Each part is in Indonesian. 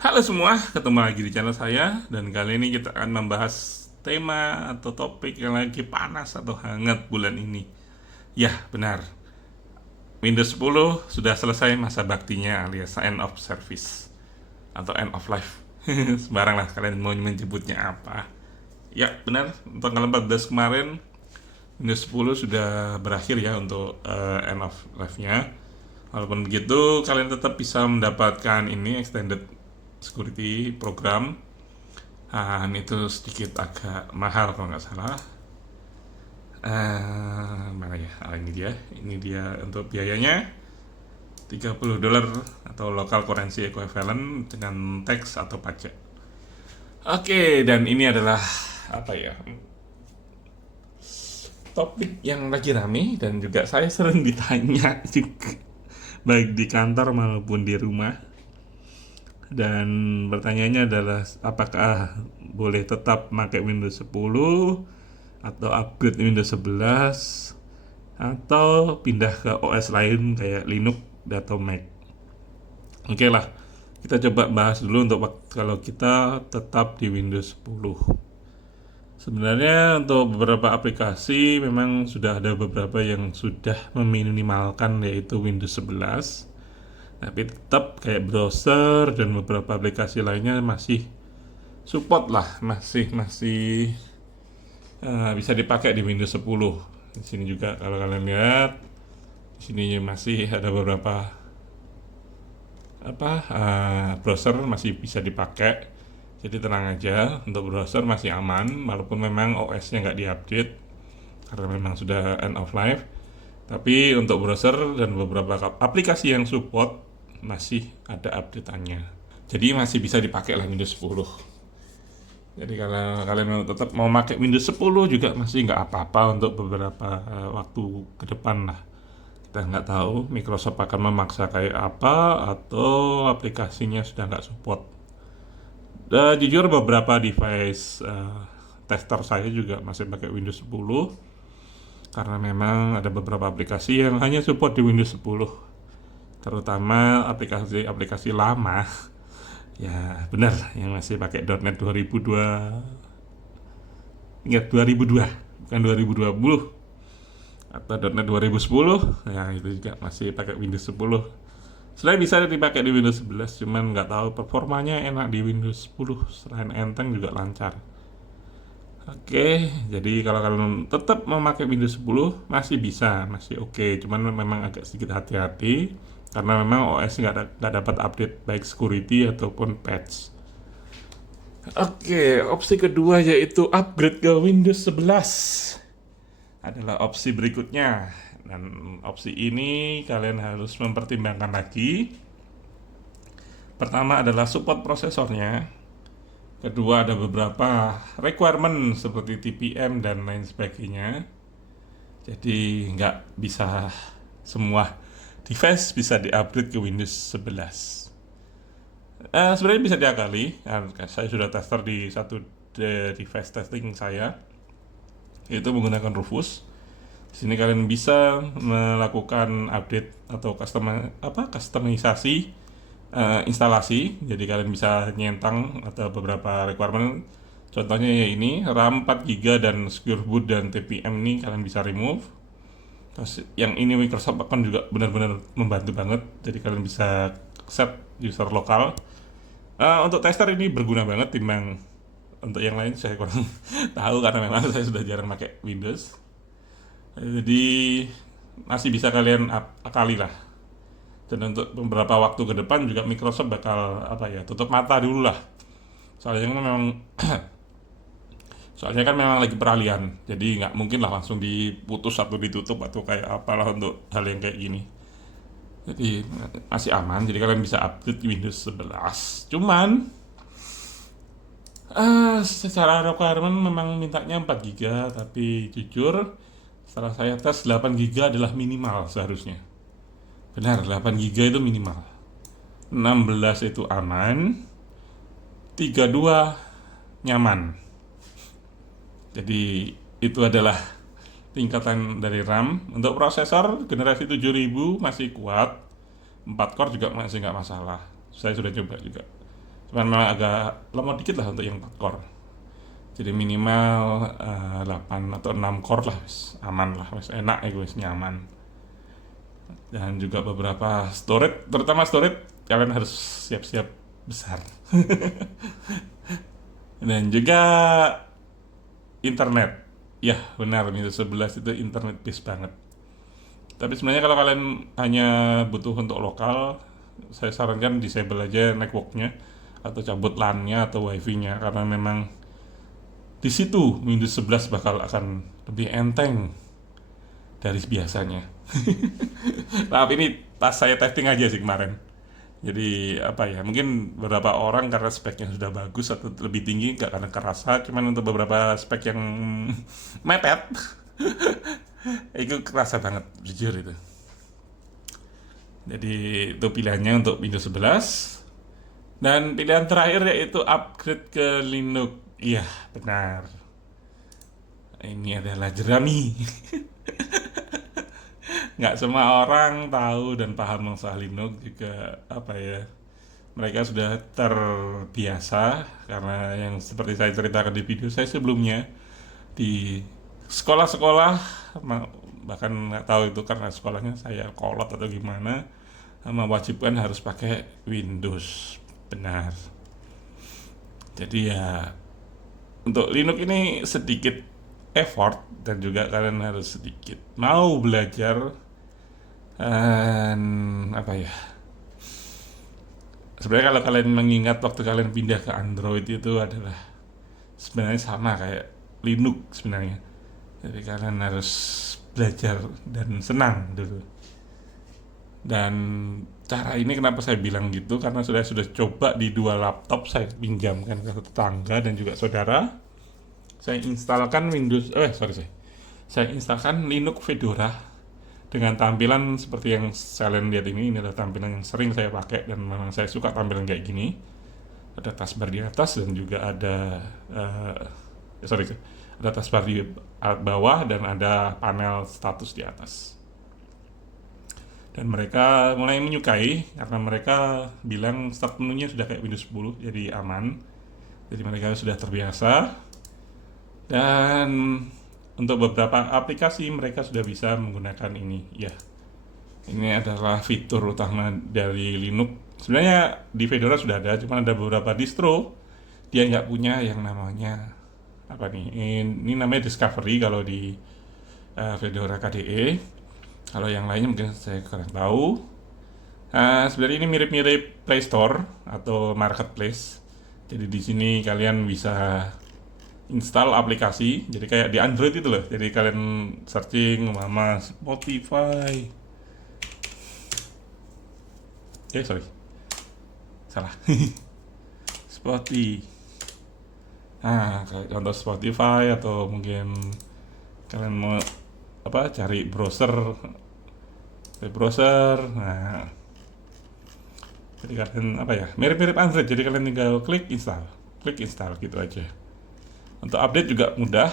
Halo semua, ketemu lagi di channel saya dan kali ini kita akan membahas tema atau topik yang lagi panas atau hangat bulan ini. Ya, benar. Windows 10 sudah selesai masa baktinya alias end of service atau end of life. Sembarang lah kalian mau menyebutnya apa. Ya, benar. Untuk tanggal 14 kemarin Windows 10 sudah berakhir ya untuk end of life-nya. Walaupun begitu, kalian tetap bisa mendapatkan ini extended security program. Itu sedikit agak mahal kalau nggak salah. Mana ya? Ini dia untuk biayanya $30 atau local currency equivalent dengan tax atau pajak. Oke, dan ini adalah apa ya? Topik yang lagi rame dan juga saya sering ditanya juga baik di kantor maupun di rumah. Dan pertanyaannya adalah apakah boleh tetap pakai Windows 10 atau upgrade Windows 11 atau pindah ke OS lain kayak Linux atau Mac. Oke lah, kita coba bahas dulu untuk kalau kita tetap di Windows 10. Sebenarnya untuk beberapa aplikasi memang sudah ada beberapa yang sudah meminimalkan yaitu Windows 11. Tapi tetap kayak browser dan beberapa aplikasi lainnya masih support lah, masih masih bisa dipakai di Windows 10. Di sini juga kalau kalian lihat, di sini masih ada beberapa browser masih bisa dipakai. Jadi tenang aja, untuk browser masih aman walaupun memang OS-nya nggak diupdate karena memang sudah end of life. Tapi untuk browser dan beberapa aplikasi yang support masih ada update-annya. Jadi masih bisa dipakai lah Windows 10. Jadi kalau kalian tetap mau pakai Windows 10 juga masih nggak apa-apa untuk beberapa waktu ke depan lah. Kita nggak tahu Microsoft akan memaksa kayak apa atau aplikasinya sudah nggak support. Jujur beberapa device tester saya juga masih pakai Windows 10 karena memang ada beberapa aplikasi yang hanya support di Windows 10, terutama aplikasi-aplikasi lama. Ya benar, yang masih pakai .NET 2002, ingat 2002 bukan 2020, atau .NET 2010, ya itu juga masih pakai Windows 10. Selain bisa dipakai di Windows 11, cuman nggak tahu performanya enak di Windows 10. Selain enteng juga lancar. Oke, jadi kalau kalian tetap memakai Windows 10 masih bisa, masih oke. Cuman memang agak sedikit hati-hati karena memang OS nggak dapat update baik security ataupun patch. Oke, opsi kedua yaitu upgrade ke Windows 11 adalah opsi berikutnya. Dan opsi ini kalian harus mempertimbangkan lagi. Pertama adalah support prosesornya. Kedua ada beberapa requirement seperti TPM dan lain sebagainya. Jadi nggak bisa semua device bisa di-upgrade ke Windows 11. Sebenarnya bisa diakali. Saya sudah tester di satu device testing saya, yaitu menggunakan Rufus. Di sini kalian bisa melakukan update atau customisasi instalasi. Jadi kalian bisa nyentang atau beberapa requirement. Contohnya ya ini RAM 4 GB dan Secure Boot dan TPM ini kalian bisa remove. Terus yang ini Microsoft akan juga benar-benar membantu banget. Jadi kalian bisa set user lokal. Untuk tester ini berguna banget timbang untuk yang lain saya kurang tahu karena memang saya sudah jarang pakai Windows. Jadi masih bisa kalian akali lah. Dan untuk beberapa waktu ke depan juga Microsoft bakal tutup mata dulu lah. Soalnya kan memang soalnya kan memang lagi peralihan. Jadi nggak mungkin lah langsung diputus atau ditutup atau kayak apalah untuk hal yang kayak gini. Jadi masih aman. Jadi kalian bisa update Windows 11. Cuman secara requirement memang mintanya 4 GB, tapi jujur setelah saya tes 8 GB adalah minimal seharusnya. Benar, 8 GB itu minimal. 16 itu aman, 32 nyaman. Jadi itu adalah tingkatan dari RAM. Untuk prosesor generasi 7000 masih kuat, 4 core juga masih nggak masalah. Saya sudah coba juga. Cuman memang agak lemot dikit lah untuk yang 4 core. Jadi minimal 8 atau 6 core lah, wis aman lah, wis enak ya, wis nyaman. Dan juga beberapa storage, terutama storage kalian harus siap-siap besar. Dan juga internet. Ya, benar, Windows 11 itu internet base banget. Tapi sebenarnya kalau kalian hanya butuh untuk lokal, saya sarankan disable aja networknya atau cabut LAN-nya atau WiFi-nya, karena memang di situ Windows 11 bakal akan lebih enteng dari biasanya. Tapi ini pas saya testing aja sih kemarin. Jadi apa ya, mungkin beberapa orang karena speknya sudah bagus atau lebih tinggi nggak karena kerasa, cuman untuk beberapa spek yang mepet itu kerasa banget, jujur itu. Jadi itu pilihannya untuk Windows 11. Dan pilihan terakhir yaitu upgrade ke Linux. Iya, benar. Ini adalah jerami. Nggak semua orang tahu dan paham masalah Linux juga, apa ya, mereka sudah terbiasa karena yang seperti saya ceritakan di video saya sebelumnya di sekolah-sekolah, bahkan nggak tahu itu karena sekolahnya saya kolot atau gimana, mewajibkan harus pakai Windows. Benar. Jadi ya untuk Linux ini sedikit effort dan juga kalian harus sedikit mau belajar. Dan apa ya, sebenarnya kalau kalian mengingat waktu kalian pindah ke Android itu adalah sebenarnya sama kayak Linux sebenarnya. Jadi kalian harus belajar dan senang dulu. Dan cara ini kenapa saya bilang gitu, karena sudah coba di 2 laptop saya pinjamkan ke tetangga dan juga saudara. Saya instalkan saya instalkan Linux Fedora dengan tampilan seperti yang kalian lihat ini. Ini adalah tampilan yang sering saya pakai dan memang saya suka tampilan kayak gini. Ada taskbar di atas dan juga ada ada taskbar di bawah dan ada panel status di atas. Dan mereka mulai menyukai karena mereka bilang start menunya sudah kayak Windows 10, jadi aman. Jadi mereka sudah terbiasa. Dan untuk beberapa aplikasi mereka sudah bisa menggunakan ini. Ya, ini adalah fitur utama dari Linux. Sebenarnya di Fedora sudah ada, cuma ada beberapa distro dia nggak punya yang namanya apa nih? Ini namanya Discovery kalau di Fedora KDE. Kalau yang lainnya mungkin saya kurang tahu. Sebenarnya ini mirip-mirip Play Store atau Marketplace. Jadi di sini kalian bisa install aplikasi. Jadi kayak di Android itu loh. Jadi kalian searching sama Spotify. Sorry, salah. Spotify. Kayak contoh Spotify atau mungkin kalian mau cari browser. Nah, jadi kalian mirip-mirip Android. Jadi kalian tinggal klik install gitu aja. Untuk update juga mudah.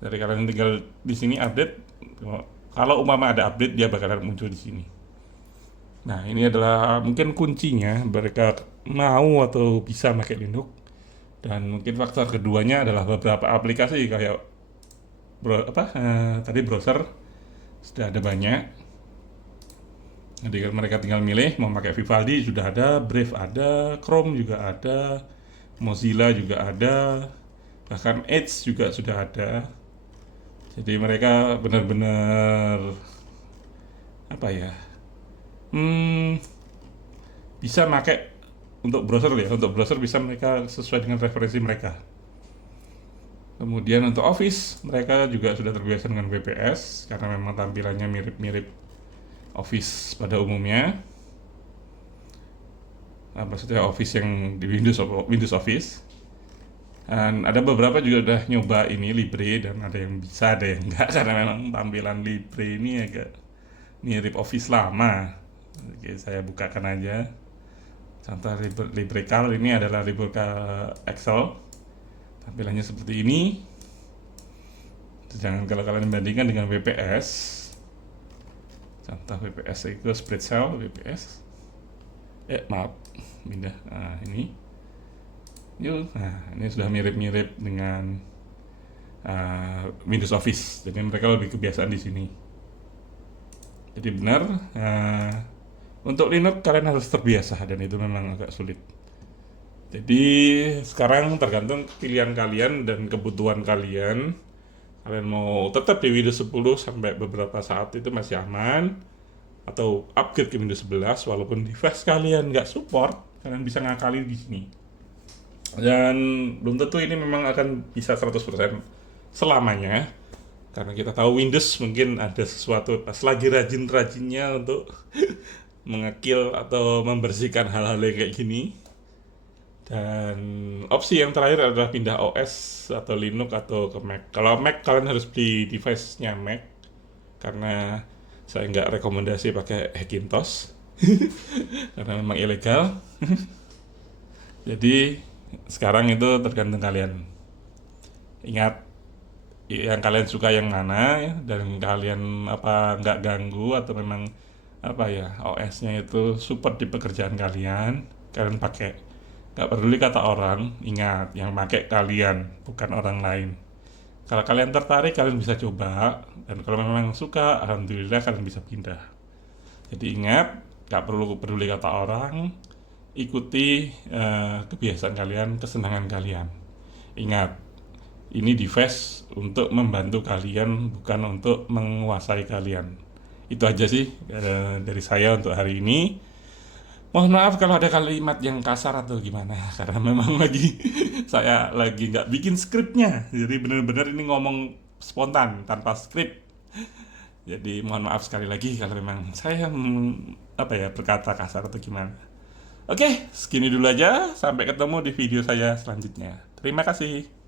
Jadi kalian tinggal di sini update. Kalau umpama ada update dia bakalan muncul di sini. Nah, ini adalah mungkin kuncinya mereka mau atau bisa pakai Linux. Dan mungkin faktor keduanya adalah beberapa aplikasi kayak tadi browser sudah ada banyak. Jadi mereka tinggal milih mau pakai Vivaldi sudah ada, Brave ada, Chrome juga ada, Mozilla juga ada, bahkan Edge juga sudah ada. Jadi mereka benar-benar bisa pakai untuk browser bisa mereka sesuai dengan referensi mereka. Kemudian untuk Office mereka juga sudah terbiasa dengan WPS karena memang tampilannya mirip-mirip Office pada umumnya. Maksudnya Office yang di Windows Office. Dan ada beberapa juga udah nyoba ini Libre dan ada yang bisa, ada yang enggak karena memang tampilan Libre ini agak mirip Office lama. Oke, saya bukakan aja. Contoh LibreCal ini adalah LibreCal Excel. Tampilannya seperti ini. Jangan kalau kalian bandingkan dengan WPS. Contoh WPS itu Spread Cell WPS. Maaf, pindah. Nah, ini. Yuk, nah ini sudah mirip-mirip dengan Windows Office. Jadi mereka lebih kebiasaan di sini. Jadi benar, untuk Linux kalian harus terbiasa dan itu memang agak sulit. Jadi sekarang tergantung pilihan kalian dan kebutuhan kalian. Kalian mau tetap di Windows 10 sampai beberapa saat itu masih aman, atau upgrade ke Windows 11 walaupun device kalian nggak support, kalian bisa ngakali di sini. Dan belum tentu ini memang akan bisa 100% selamanya, karena kita tahu Windows mungkin ada sesuatu pas lagi rajin-rajinnya untuk mengekil atau membersihkan hal-hal yang kayak gini. Dan opsi yang terakhir adalah pindah OS atau Linux atau ke Mac. Kalau Mac kalian harus beli device-nya Mac, karena saya nggak rekomendasi pakai Hackintosh karena memang ilegal. Jadi sekarang itu tergantung kalian. Ingat, yang kalian suka yang mana ya, dan kalian apa nggak ganggu atau memang apa ya OS-nya itu support di pekerjaan kalian, kalian pakai. Nggak peduli kata orang, ingat yang pakai kalian bukan orang lain. Kalau kalian tertarik kalian bisa coba, dan kalau memang suka alhamdulillah kalian bisa pindah. Jadi ingat, nggak perlu peduli kata orang, ikuti kebiasaan kalian, kesenangan kalian. Ingat, ini device untuk membantu kalian, bukan untuk menguasai kalian. Itu aja sih dari saya untuk hari ini. Mohon maaf kalau ada kalimat yang kasar atau gimana, karena memang saya lagi nggak bikin skripnya, jadi bener-bener ini ngomong spontan tanpa skrip. Jadi mohon maaf sekali lagi kalau memang saya apa ya berkata kasar atau gimana. Oke, segini dulu aja. Sampai ketemu di video saya selanjutnya. Terima kasih.